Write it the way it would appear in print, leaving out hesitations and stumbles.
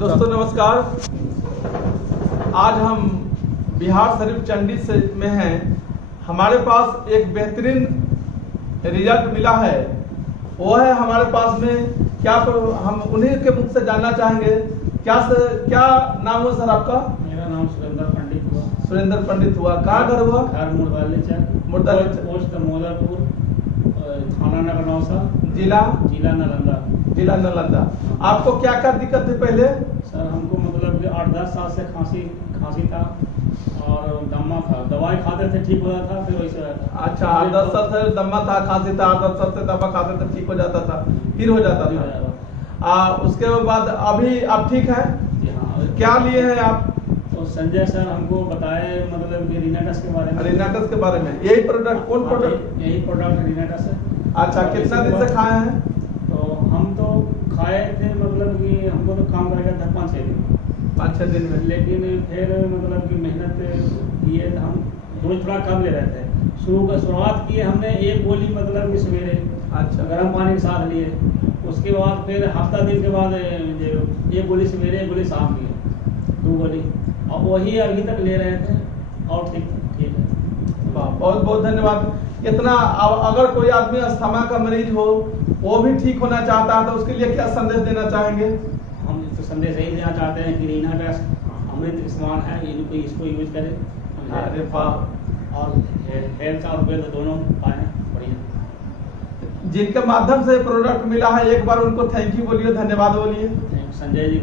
दोस्तों नमस्कार। आज हम बिहार शरीफ चंडी से में हैं। हमारे पास एक बेहतरीन रिजल्ट मिला है। वो है हमारे पास में क्या हम उन्हीं के मुख से जानना चाहेंगे। क्या नाम हुआ सर आपका? मेरा नाम सुरेंद्र पंडित हुआ। सुरेंद्र पंडित हुआ। कहाँ घर हुआ? घर मुर्दाली पोस्ट मोदापुर, थाना नगरनौसा, जिला जिला नालंदा। आपको क्या क्या दिक्कत थी पहले? सर हमको मतलब कि 8-10 साल से खांसी था और दमा था। दवाई खाते थे ठीक हो जाता था, फिर वैसे रहता। अच्छा, 8-10 साल से दमा था, खांसी था, 8-10 साल से दवा खाते थे, ठीक हो जाता था, फिर हो जाता था। उसके बाद अभी आप ठीक है? क्या लिए हैं आप? तो संजय सर हमको बताए मतलब कि रिनाटस के बारे में। रिनाटस के बारे में? यही प्रोडक्ट? कौन प्रोडक्ट? यही प्रोडक्ट रिनाटस है। अच्छा, कितना दिन से खाए हैं? तो हम तो खाए थे मतलब कि हमको तो काम करेगा था 5-6 दिन। 5-6 दिन में? लेकिन फिर मतलब कि मेहनत किए तो हम रोज थोड़ा कम ले रहे थे। शुरुआत की हमने एक गोली मतलब कि सवेरे अच्छा, गर्म पानी के साथ लिए। उसके बाद फिर हफ्ता दिन के बाद एक गोली सवेरे, एक गोली शाम की, 2 गोली। अब वही अभी तक ले रहे थे और ठीक है। बहुत बहुत धन्यवाद। इतना अगर कोई आदमी अस्थमा का मरीज हो, वो भी ठीक होना चाहता है, तो उसके लिए क्या संदेश देना चाहेंगे? हम तो संदेश यही देना चाहते हैं कि रिनाटस अमृत समान है, इसको यूज करें। अरे वाह। और हेल्थ और वेल्थ दोनों पाए बढ़िया। जिनके माध्यम से प्रोडक्ट मिला है, एक बार उनको थैंक यू बोलिए, धन्यवाद बोलिए। संजय जी